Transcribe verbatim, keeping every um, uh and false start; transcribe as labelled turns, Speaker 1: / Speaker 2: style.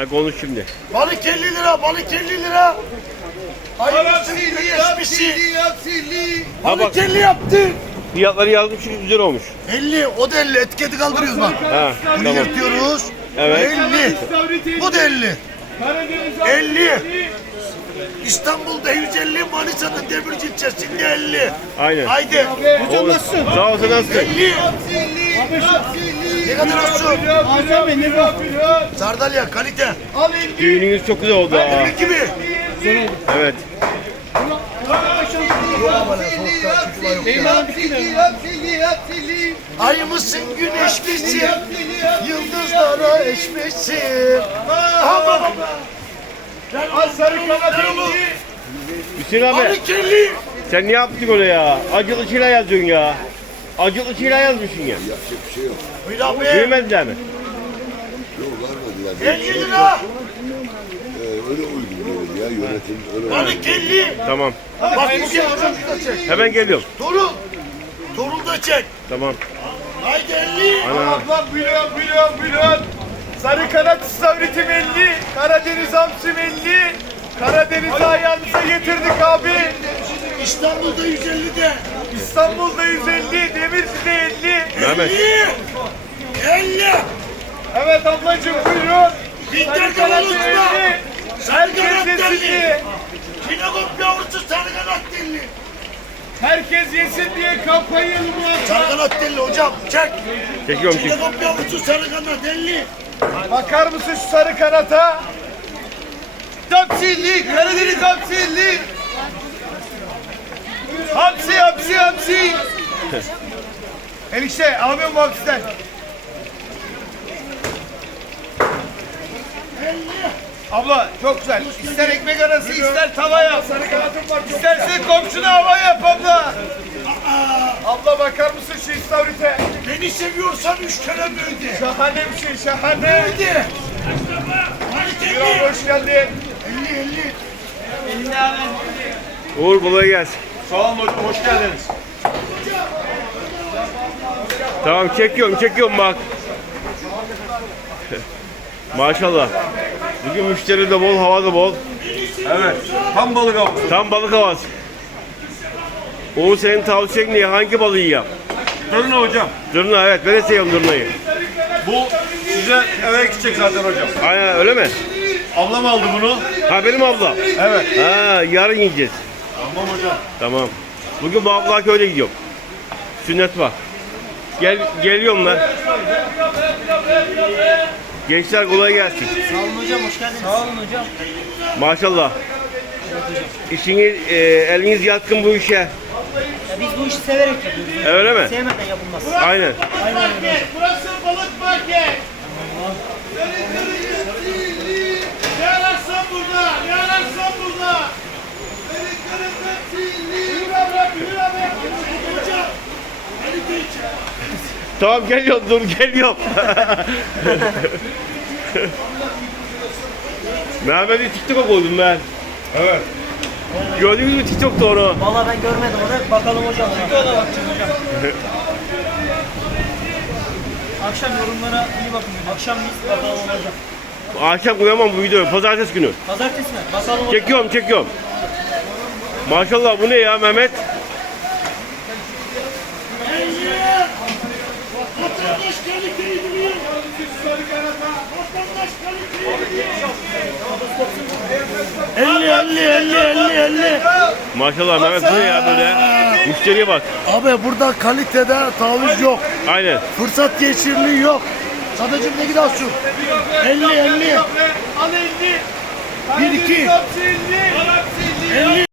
Speaker 1: Ha, konuş şimdi.
Speaker 2: Balık elli lira, balık elli lira. Hayırlısı geçmişi. Balık elli yaptı.
Speaker 1: Fiyatları yazmış, güzel olmuş.
Speaker 2: elli, o da elli. Etiketi kaldırıyoruz bak.
Speaker 1: Ha,
Speaker 2: Bunu
Speaker 1: tamam.
Speaker 2: yırtıyoruz.
Speaker 1: Evet.
Speaker 2: elli. Bu da elli. elli. İstanbul'da yüz elli, Manisa'da Demirci ilçesinde elli.
Speaker 1: Aynen.
Speaker 2: Haydi.
Speaker 1: Hocam nasılsın? Sağ olsun, nasılsın?
Speaker 2: elli. Ne kadar olsun? Sardalya kalite.
Speaker 1: Düğününüz çok güzel oldu ha.
Speaker 2: elli gibi.
Speaker 1: Evet.
Speaker 2: Ay mısın, güneş misin? Yıldızlara eş misin? Aman aman. Sarı kanat yolu.
Speaker 1: Hüseyin abi,
Speaker 2: Balık elli.
Speaker 1: sen ne yaptın öyle ya? Acılı çile yazıyorsun ya. Acılı çile yazmışsın ya.
Speaker 3: Yapacak bir şey yok.
Speaker 2: Buyur abi.
Speaker 1: Bilmediler mi?
Speaker 3: Yok vermediler.
Speaker 2: elli lira.
Speaker 3: Ee, öyle uygun değil ya yönetim öyle uygun.
Speaker 2: Balık elli.
Speaker 1: Tamam.
Speaker 2: Bak bu gel çocuk da çek.
Speaker 1: Hemen geliyorum.
Speaker 2: Torun. Torun da çek.
Speaker 1: Tamam.
Speaker 2: Haydi elli.
Speaker 1: Ana.
Speaker 4: Ablam milyon milyon milyon. Sarı kanat istavritim elli. Karadeniz hamsim elli. Karadeniz'i ayağınıza getirdik abi.
Speaker 2: İstanbul'da yüz elli de.
Speaker 4: İstanbul'da yüz elli. Demirci'de elli.
Speaker 1: Mehmet.
Speaker 2: elli. elli.
Speaker 4: Evet ablacığım buyurun.
Speaker 2: Binler
Speaker 4: Sarı
Speaker 2: kadar
Speaker 4: kanat
Speaker 2: unutma.
Speaker 4: elli.
Speaker 2: Sarı kanat
Speaker 4: Herkes
Speaker 2: elli.
Speaker 4: yesin.
Speaker 2: Kinokop yavrusu sarı kanat elli.
Speaker 4: Herkes yesin diye kampanyayı
Speaker 2: Sarı kanat elli hocam. Çek.
Speaker 1: Çekiyorum çek.
Speaker 2: Kinokop yavrusu sarı kanat elli.
Speaker 4: Bakar mısın şu sarı kanata? Hamsi, Karadeniz hamsi. Hamsi, hamsi, hamsi. Enişte alamıyorum bu hamsiden. Abla çok güzel. İster ekmek arası, ister tava yap. İstersen komşuna hava yap abla. Abla bakar mısın şu istavrite?
Speaker 2: Beni seviyorsan üç kere büyüdü.
Speaker 4: Şahane bir şey, şahane.
Speaker 2: Büyüdü. Hadi
Speaker 4: Buyur abla,
Speaker 2: elli.
Speaker 4: hoş geldin.
Speaker 2: elli elli.
Speaker 1: Uğur, kolay gelsin.
Speaker 4: Sağ olun hocam, hoş geldiniz.
Speaker 1: Tamam, çekiyorum çekiyorum bak. Maşallah. Bugün müşteri de bol, hava da bol.
Speaker 4: Evet, tam balık avı.
Speaker 1: Tam balık havası. Uğur, senin tavsiyen ne? Hangi balığı yap?
Speaker 4: Durun hocam.
Speaker 1: Dırna, evet, ben de seviyorum dırnayı.
Speaker 4: Bu size eve gidecek zaten hocam.
Speaker 1: Aynen, öyle mi?
Speaker 4: Ablam aldı bunu.
Speaker 1: Ha, benim ablam.
Speaker 4: Evet.
Speaker 1: Ha, yarın yiyeceğiz.
Speaker 4: Tamam hocam.
Speaker 1: Tamam. Bugün Bağlılar köyde gidiyorum. Sünnet var. Gel, geliyorum lan. Gençler kolay gelsin.
Speaker 5: Sağ olun hocam, hoş geldiniz. Sağ olun hocam.
Speaker 1: Maşallah. İşiniz, e, eliniz yatkın bu işe.
Speaker 5: Ya biz bu işi severek yapıyoruz.
Speaker 1: Öyle mi?
Speaker 5: Sevmeden yapılmaz.
Speaker 1: Aynen.
Speaker 5: Aynen öyle.
Speaker 4: Burası balık market. Ne ararsan burada, ne ararsan burada. Buyur abi, buyur abi.
Speaker 2: Hocam. elli de içe.
Speaker 1: Tamam, geliyorum, dur geliyorum. Mehmet'i TikTok'a koydum ben.
Speaker 4: Evet.
Speaker 1: Gördünüz mü TikTok'ta onu?
Speaker 5: Valla ben görmedim onu. Bakalım hocam. Ona bakacağım hocam. Akşam yorumlara iyi bakın. Akşam biz bakalım hocam.
Speaker 1: Akşam koyamam bu videoyu, pazartesi günü.
Speaker 5: Pazartesi mi? Bakalım hocam.
Speaker 1: Çekiyorum, çekiyorum. Maşallah, bu ne ya Mehmet?
Speaker 2: Vatandaş kaliteyi biliyor. Vatandaş kaliteyi biliyor. elli elli elli elli elli.
Speaker 1: Maşallah Mehmet, bu ne ya böyle? Müşteriye bak.
Speaker 2: Abi burada kalitede taviz yok.
Speaker 1: Aynen.
Speaker 2: Fırsat geçirliği yok. Sadece ne gider su? elli elli.
Speaker 4: Al elli.
Speaker 2: Bir iki.
Speaker 4: Hamsi elli.
Speaker 2: elli.